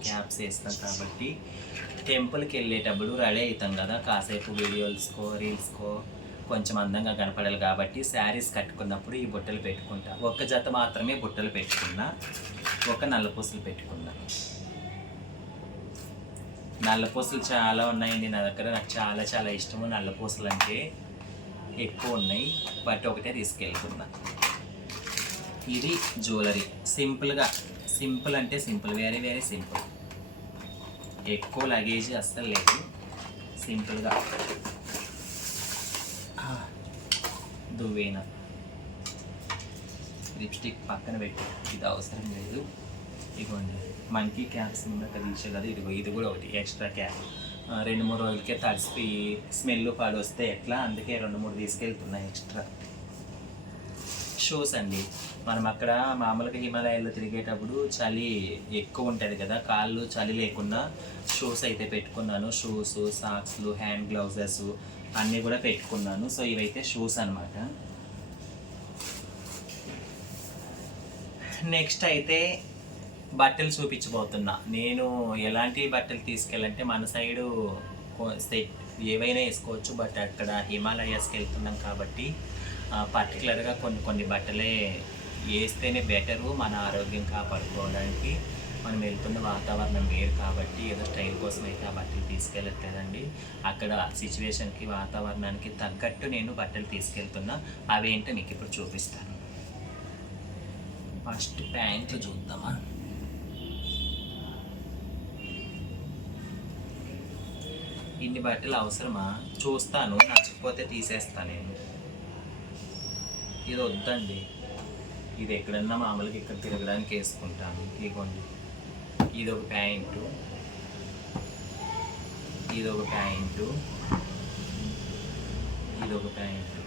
క్యాప్స్ వేస్తాం కాబట్టి టెంపుల్కి వెళ్ళేటప్పుడు రెడీ అవుతాం కదా, కాసేపు వీడియోస్కో రీల్స్కో కొంచెం అందంగా కనపడాలి కాబట్టి శారీస్ కట్టుకున్నప్పుడు ఈ బుట్టలు పెట్టుకుంటా. ఒక్క జత మాత్రమే బుట్టలు పెట్టుకున్నా, ఒక నల్లపూసలు పెట్టుకున్నా. నల్లపూసలు చాలా ఉన్నాయండి నా దగ్గర. నాకు చాలా చాలా ఇష్టము నల్లపూసలు అంటే, ఎక్కువ ఉన్నాయి బట్ ఒకటే తీసుకెళ్తున్నా. ఇది జ్యువెలరీ సింపుల్గా, సింపుల్ అంటే సింపుల్, వెరీ వెరీ సింపుల్. ఎక్కువ లగేజ్ అస్సలు లేదు, సింపుల్గా. దువ్వేన లిప్స్టిక్ పక్కన పెట్టి, ఇది అవసరం లేదు. ఇదిగోండి మంకీ క్యాప్స్ ముందర తీసే కదా, ఇది కూడా ఒకటి ఎక్స్ట్రా క్యాప్. 2-3 రోజులకే తడిసిపోయి స్మెల్ పాడు వస్తే ఎట్లా, అందుకే 2-3 తీసుకెళ్తున్నాయి ఎక్స్ట్రా. షూస్ అండి, మనం అక్కడ మామూలుగా హిమాలయాల్లో తిరిగేటప్పుడు చలి ఎక్కువ ఉంటుంది కదా, కాళ్ళు చలి లేకుండా షూస్ అయితే పెట్టుకున్నాను. షూస్, సాక్స్లు, హ్యాండ్ గ్లౌజెస్ అన్నీ కూడా పెట్టుకున్నాను. సో ఇవైతే షూస్ అనమాట. నెక్స్ట్ అయితే బట్టలు చూపించబోతున్నా. నేను ఎలాంటి బట్టలు తీసుకెళ్ళంటే, మన సైడు ఏవైనా వేసుకోవచ్చు, బట్ అక్కడ హిమాలయాస్కి వెళ్తున్నాం కాబట్టి పర్టికులర్గా కొన్ని బట్టలే వేస్తేనే బెటరు. మన ఆరోగ్యం కాపాడుకోవడానికి మనం వెళ్తున్న వాతావరణం వేరు కాబట్టి ఏదో స్టైల్ కోసం అయితే ఆ బట్టలు తీసుకెళ్ళట్లేదండి. అక్కడ సిచ్యువేషన్కి, వాతావరణానికి తగ్గట్టు నేను బట్టలు తీసుకెళ్తున్నా. అవేంటో మీకు ఇప్పుడు చూపిస్తాను. ఫస్ట్ ప్యాంట్లు చూద్దామా. ఇన్ని బట్టలు అవసరమా చూస్తాను, నచ్చకపోతే తీసేస్తాను నేను. ఇది వద్దండి, ఇది ఎక్కడన్నా మామూలుగా ఇక్కడ తిరగడానికి వేసుకుంటాను. ఇదిగోండి, ఇదొక ప్యాంటు, ఇదొక ప్యాంటు, ఇదొక ప్యాంటు.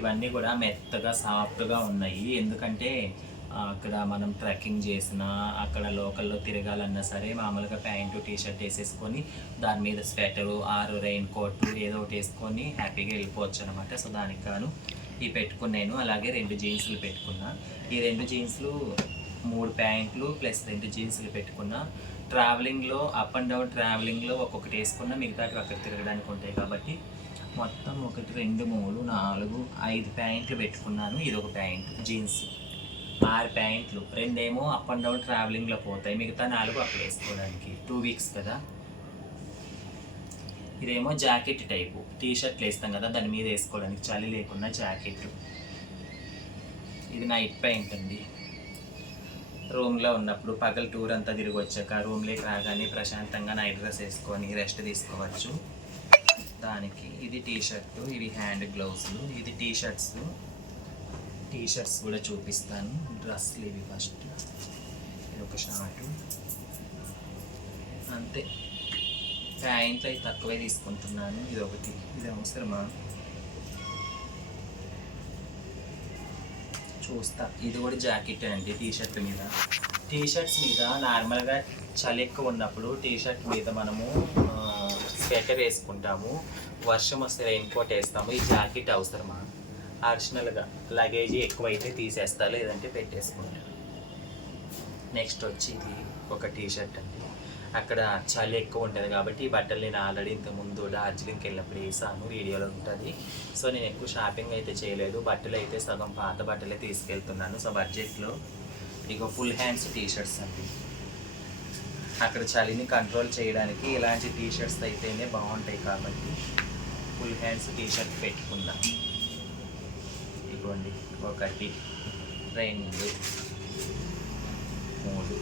ఇవన్నీ కూడా మెత్తగా సాఫ్ట్గా ఉన్నాయి. ఎందుకంటే అక్కడ మనం ట్రెక్కింగ్ చేసినా, అక్కడ లోకల్లో తిరగాలన్నా సరే మామూలుగా ప్యాంటు, టీషర్ట్ వేసేసుకొని దాని మీద స్వెటరు ఆరు రెయిన్ కోట్ ఏదో ఒకటి వేసుకొని హ్యాపీగా వెళ్ళిపోవచ్చు అనమాట. సో దానికి గాను ఇవి పెట్టుకున్నాను. అలాగే 2 జీన్సులు పెట్టుకున్నా. ఈ 2 జీన్సులు 3 ప్యాంట్లు ప్లస్ 2 జీన్స్లు పెట్టుకున్నా. ట్రావెలింగ్లో అప్ అండ్ డౌన్ ట్రావెలింగ్లో ఒక్కొక్కటి వేసుకున్నా, మిగతాటి అక్కడ తిరగడానికి ఉంటాయి కాబట్టి మొత్తం 1 2 3 4 5 ప్యాంట్లు పెట్టుకున్నాను. ఇది ఒక ప్యాంట్ జీన్స్, 6 ప్యాంట్లు. 2 ఏమో అప్ అండ్ డౌన్ ట్రావెలింగ్లో పోతాయి, మిగతా 4 అక్కడ వేసుకోవడానికి. 2 వీక్స్ కదా. ఇదేమో జాకెట్ టైపు, టీ షర్ట్లు వేస్తాం కదా దాని మీద వేసుకోవడానికి, చలి లేకుండా జాకెట్. ఇది నైట్ ప్యాంట్ అండి. రూమ్లో ఉన్నప్పుడు పగలు టూర్ అంతా తిరిగి వచ్చాక రూమ్లోకి రాగానే ప్రశాంతంగా నైట్ డ్రెస్ వేసుకొని రెస్ట్ తీసుకోవచ్చు దానికి. ఇది టీ షర్టు, ఇవి హ్యాండ్ గ్లౌస్లు. ఇది టీ షర్ట్స్ కూడా చూపిస్తాను. డ్రెస్లు ఇవి ఫస్ట్. ఇది ఒక షార్టు అంతే. ప్యాంట్లు అవి తక్కువే తీసుకుంటున్నాను. ఇది ఒకటి, ఇది అవసరమా చూస్తా. ఇది కూడా జాకెట్ అండి. టీషర్ట్ మీద, టీషర్ట్స్ మీద నార్మల్గా చలి ఎక్కువ ఉన్నప్పుడు టీషర్ట్ మీద మనము స్వెటర్ వేసుకుంటాము, వర్షం వస్తే రెయిన్ కోట్ వేస్తాము. ఈ జాకెట్ అవసరమా? ఆడిషనల్గా లగేజీ ఎక్కువైతే తీసేస్తా, లేదంటే పెట్టేసుకుంటాను. నెక్స్ట్ వచ్చి ఇది ఒక టీషర్ట్ అండి. అక్కడ చలి ఎక్కువ ఉంటుంది కాబట్టి ఈ బట్టలు నేను ఆల్రెడీ ఇంతకుముందు డార్జిలింగ్కి వెళ్ళినప్పుడు వేసాను, వీడియోలో ఉంటుంది. సో నేను ఎక్కువ షాపింగ్ అయితే చేయలేదు, బట్టలు అయితే సగం పాత బట్టలే తీసుకెళ్తున్నాను. సో బడ్జెట్లో ఇక ఫుల్ హ్యాండ్స్ టీషర్ట్స్ అండి. అక్కడ చలిని కంట్రోల్ చేయడానికి ఇలాంటి టీషర్ట్స్ అయితేనే బాగుంటాయి కాబట్టి ఫుల్ హ్యాండ్స్ టీషర్ట్ పెట్టుకుందాం. ఇదిగోండి 1 2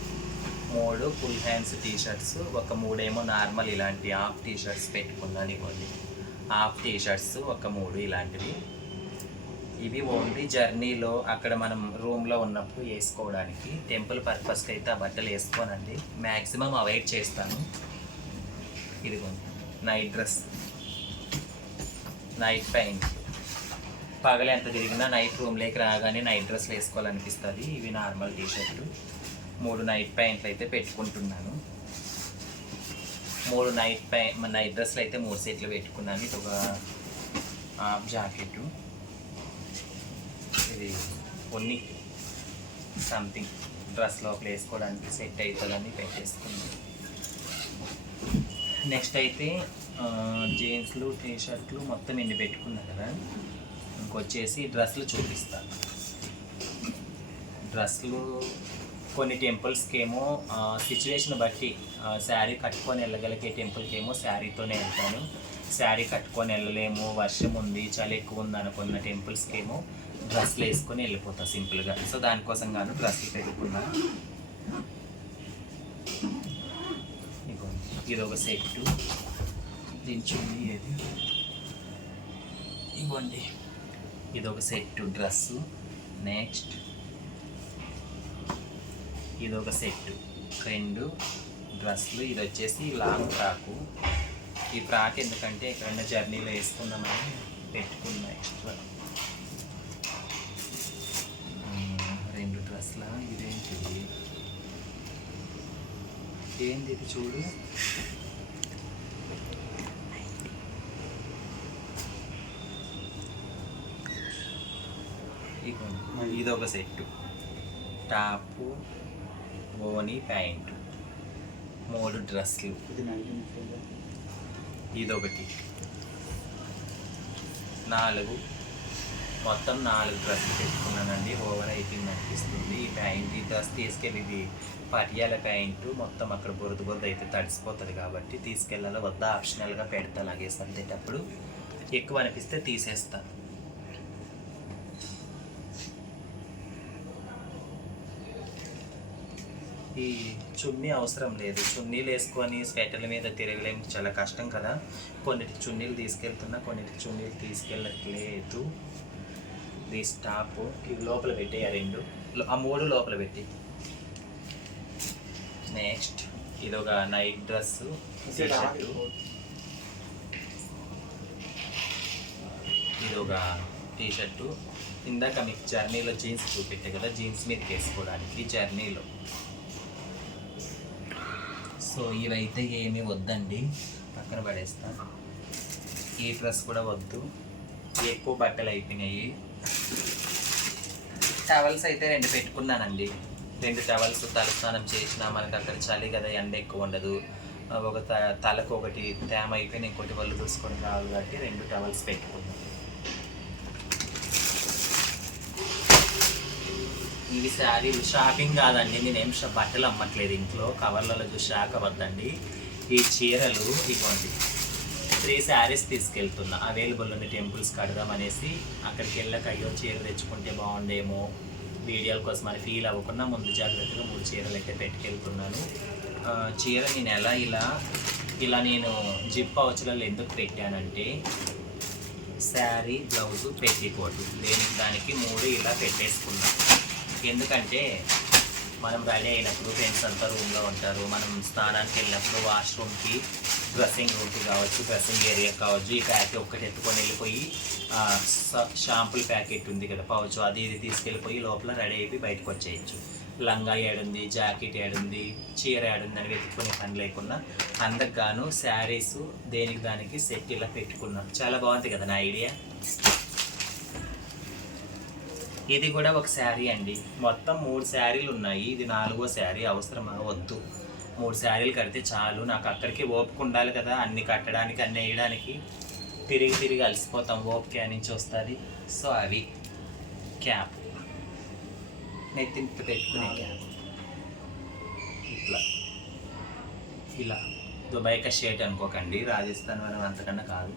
3 ఫుల్ హ్యాండ్స్ టీషర్ట్స్, ఒక 3 ఏమో నార్మల్ ఇలాంటి హాఫ్ టీషర్ట్స్ పెట్టుకున్నాను. ఇవ్వండి హాఫ్ టీషర్ట్స్ ఒక 3 ఇలాంటివి. ఇవి ఓన్లీ జర్నీలో అక్కడ మనం రూమ్లో ఉన్నప్పుడు వేసుకోవడానికి. టెంపుల్ పర్పస్కి అయితే ఆ బట్టలు వేసుకోనండి, మ్యాక్సిమం అవాయిడ్ చేస్తాను. ఇదిగోండి నైట్ డ్రెస్, నైట్ ప్యాంట్. పగలు ఎంత తిరిగినా నైట్ రూమ్లోకి రాగానే నైట్ డ్రెస్లు వేసుకోవాలనిపిస్తుంది. ఇవి నార్మల్ టీషర్ట్లు. 3 నైట్ ప్యాంట్లు అయితే పెట్టుకుంటున్నాను. 3 నైట్ డ్రెస్లు అయితే 3 సెట్లు పెట్టుకున్నాను. ఇది ఒక హాఫ్ జాకెట్, ఇది కొన్ని సంథింగ్ డ్రెస్ లోపల వేసుకోవడానికి సెట్ అవుతుందని పెట్టేసుకున్నాను. నెక్స్ట్ అయితే జీన్స్లు టీషర్ట్లు మొత్తం ఎన్ని పెట్టుకున్నాను కదా. ఇంకొచ్చేసి డ్రెస్సులు చూపిస్తాను. డ్రెస్సులు కొన్ని టెంపుల్స్కి ఏమో సిచ్యువేషన్ బట్టి శారీ కట్టుకొని వెళ్ళగలిగే టెంపుల్కి ఏమో శారీతోనే వెళ్తాను. శారీ కట్టుకొని వెళ్ళలేము, వర్షం ఉంది, చలి ఎక్కువ ఉంది అనుకున్న టెంపుల్స్కి ఏమో డ్రెస్లు వేసుకొని వెళ్ళిపోతా సింపుల్గా. సో దానికోసం గాను డ్రెస్లు పెట్టుకున్నాను. ఇది ఒక సెట్టు, దించుంది ఏది ఇవ్వండి. ఇది ఒక సెట్టు డ్రెస్సు. నెక్స్ట్ ఇది ఒక సెట్, 2 డ్రెస్సులు. ఇది వచ్చేసి లాంగ్ ఫ్రాకు. ఈ ఫ్రాక్ ఎందుకంటే ఎక్కడైనా జర్నీలో వేసుకుందామని పెట్టుకున్నా ఎక్స్ట్రా. 2 డ్రెస్సులా. ఇదేంటిది, ఏంది ఇది చూడు. ఇది ఒక సెట్టు, టాపు, ఓని, ప్యాంటు, 3 డ్రెస్సులు. ఇదొకటి 4, మొత్తం 4 డ్రెస్సులు పెట్టుకున్నానండి. ఓవర్ అయిపోయింది అనిపిస్తుంది. ఈ ప్యాంట్, ఈ డ్రెస్ తీసుకెళ్ళి, ఇది పటియాల ప్యాంటు, మొత్తం అక్కడ బురద అయితే తడిసిపోతుంది కాబట్టి తీసుకెళ్ళాలి. వద్ద ఆప్షనల్గా పెడతా, అలాగే సర్దేటప్పుడు ఎక్కువ అనిపిస్తే తీసేస్తాను. ఈ చున్నీ అవసరం లేదు, చున్నీలు వేసుకొని స్వెటర్ల మీద తిరగలేము, చాలా కష్టం కదా. కొన్నిటి చున్నీలు తీసుకెళ్తున్నా, కొన్నిటి చున్నీలు తీసుకెళ్ళట్లేదు. ఇది స్టాప్, ఇవి లోపల పెట్టి ఆ 3 లోపల పెట్టి. నెక్స్ట్ ఇది ఒక నైట్ డ్రెస్సు, టీషర్టు. ఇది ఒక టీషర్టు. ఇందాక మీకు జర్నీలో జీన్స్ చూపెట్టే కదా, జీన్స్ మీదకి వేసుకోవడానికి జర్నీలో. సో ఇవైతే ఏమీ వద్దండి, పక్కన పడేస్తాను. ఈ డ్రెస్ కూడా వద్దు, ఎక్కువ బట్టలు అయిపోయినాయి. టవల్స్ అయితే 2 పెట్టుకున్నానండి. 2 టవల్స్ తలస్నానం చేసినా మనకు అక్కడ చలి కదా, ఎండ ఎక్కువ ఉండదు. ఒక తలకు ఒకటి తేమ అయిపోయి ఇంకోటి వాళ్ళు చూసుకొని రావాలి కాబట్టి 2 టవల్స్ పెట్టుకున్నాం. ఇవి శారీలు షాపింగ్ కాదండి, నేనేం బట్టలు అమ్మట్లేదు ఇంట్లో, కవర్లలో చూసి షాక్ అవ్వద్దండి. ఈ చీరలు ఇవ్వండి 3 శారీస్ తీసుకెళ్తున్నా, అవైలబుల్ ఉంది టెంపుల్స్ కడదామనేసి. అక్కడికి వెళ్ళక అయ్యో చీర తెచ్చుకుంటే బాగుండేమో వీడియోల కోసం అని ఫీల్ అవ్వకుండా ముందు జాగ్రత్తగా 3 చీరలు అయితే పెట్టుకెళ్తున్నాను. చీర నేను ఇలా నేను జిప్ పౌచ్లలో ఎందుకు పెట్టానంటే శారీ, బ్లౌజు, పెట్టికోటు దానికి 3 ఇలా పెట్టేసుకున్నాను. ఎందుకంటే మనం రెడీ అయినప్పుడు ఫ్రెండ్స్ అంతా రూమ్లో ఉంటారు, మనం స్నానానికి వెళ్ళినప్పుడు వాష్రూమ్కి, డ్రెస్సింగ్ రూమ్కి కావచ్చు, డ్రెస్సింగ్ ఏరియా కావచ్చు, ఈ ప్యాకెట్ ఒక్కటి ఎత్తుకొని వెళ్ళిపోయి షాంపుల్ ప్యాకెట్ ఉంది కదా పౌచ్, అది ఇది తీసుకెళ్ళిపోయి లోపల రెడీ అయిపోయి బయటకు వచ్చేయచ్చు. లంగా ఏడుంది, జాకెట్ ఏడుంది, చీర ఏడుంది అని వెతుక్కునే పని లేకుండా అందరికి గాను శారీస్ దేనికి దానికి సెట్ ఇలా పెట్టుకున్నాం. చాలా బాగుంది కదా నా ఐడియా. ఇది కూడా ఒక శారీ అండి, మొత్తం 3 శారీలు ఉన్నాయి, ఇది 4వ శారీ. అవసరమా? వద్దు, 3 శారీలు కడితే చాలు. నాకు అక్కడికి ఓపిక ఉండాలి కదా, అన్ని కట్టడానికి అన్ని వేయడానికి, తిరిగి అలసిపోతాం, ఓపిక నుంచి వస్తుంది. సో అవి క్యాప్, నెత్తిని పెట్టుకునే క్యాప్, ఇలా దుబాయ్ కా షర్ట్ అనుకోకండి, రాజస్థాన్ మనం అంతకన్నా కాదు.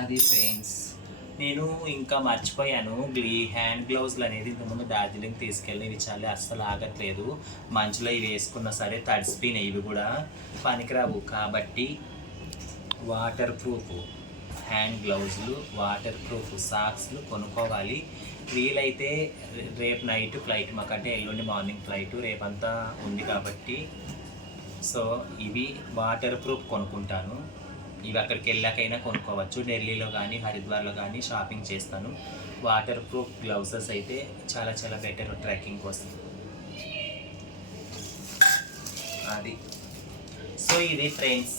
అది ఫ్రెండ్స్, నేను ఇంకా మర్చిపోయాను, హ్యాండ్ గ్లౌజ్లు అనేది ఇంతకుముందు డార్జిలింగ్ తీసుకెళ్ళి ఇవి చాలా అస్సలు ఆగట్లేదు. మంచులో ఇవి వేసుకున్నా సరే తడిసిపోయినాయి, ఇవి కూడా పనికిరావు. కాబట్టి వాటర్ ప్రూఫ్ హ్యాండ్ గ్లౌజులు, వాటర్ ప్రూఫ్ సాక్స్లు కొనుక్కోవాలి. వీలైతే రేపు నైట్ ఫ్లైట్, మాకంటే ఎల్లుండి మార్నింగ్ ఫ్లైట్, రేపంతా ఉంది కాబట్టి సో ఇవి వాటర్ ప్రూఫ్ కొనుక్కుంటాను. ఇవి అక్కడికి వెళ్ళాకైనా కొనుక్కోవచ్చు, ఢిల్లీలో కానీ హరిద్వార్లో కానీ షాపింగ్ చేస్తాను. వాటర్ ప్రూఫ్ గ్లౌజెస్ అయితే చాలా చాలా బెటర్ ట్రెక్కింగ్ కోసం. అది సో ఇది ఫ్రెండ్స్,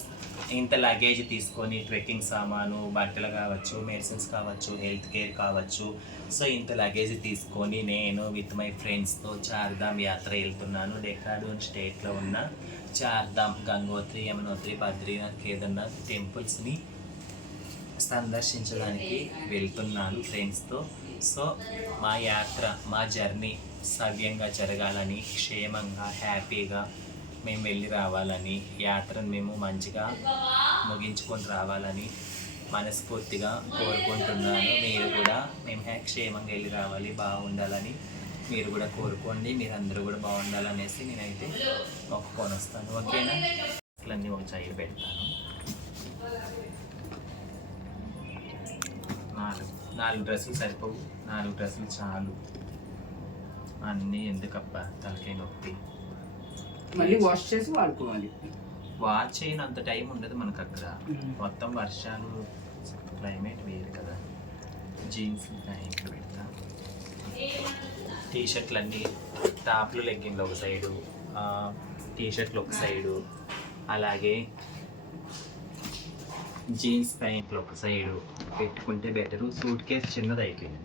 ఇంత లగేజ్ తీసుకొని ట్రెక్కింగ్ సామాను, బట్టలు కావచ్చు, మెడిసిన్స్ కావచ్చు, హెల్త్ కేర్ కావచ్చు, సో ఇంత లగేజ్ తీసుకొని నేను విత్ మై ఫ్రెండ్స్తో చార్ధామ్ యాత్ర వెళ్తున్నాను. డెహ్రాడూన్ స్టేట్లో ఉన్న చార్ధామ్, గంగోత్రి, యమునోత్రి, బద్రీనాథ్, కేదార్నాథ్ టెంపుల్స్ని సందర్శించడానికి వెళ్తున్నాను ఫ్రెండ్స్తో. సో మా యాత్ర, మా జర్నీ సవ్యంగా జరగాలని, క్షేమంగా హ్యాపీగా మేము వెళ్ళి రావాలని, యాత్రను మేము మంచిగా ముగించుకొని రావాలని మనస్ఫూర్తిగా కోరుకుంటున్నాను. మీరు కూడా మేము క్షేమంగా వెళ్ళి రావాలి, బాగుండాలని మీరు కూడా కోరుకోండి. మీరందరూ కూడా బాగుండాలనేసి నేనైతే మొక్కుకొని వస్తాను. ఓకేనా? అన్నీ ఒక సైడ్ పెడతాను. 4 డ్రెస్సులు సరిపోవు, 4 డ్రెస్సులు చాలు. అన్నీ ఎందుకప్ప తలకాయ నొప్పి. మళ్ళీ వాష్ చేసి వాడుకోవాలి. వాష్ చేయనంత టైం ఉండదు మనకు అక్కడ, మొత్తం వర్షాలు, క్లైమేట్ వేరు కదా. జీన్స్ ప్యాంట్లు పెడతా, టీషర్ట్లు అన్నీ, టాప్లు లెగ్గిన్లు ఒక సైడు, టీషర్ట్లు ఒక సైడు, అలాగే జీన్స్ ప్యాంట్లు ఒక సైడు పెట్టుకుంటే బెటరు. సూట్ కేసు చిన్నది అయిపోయింది.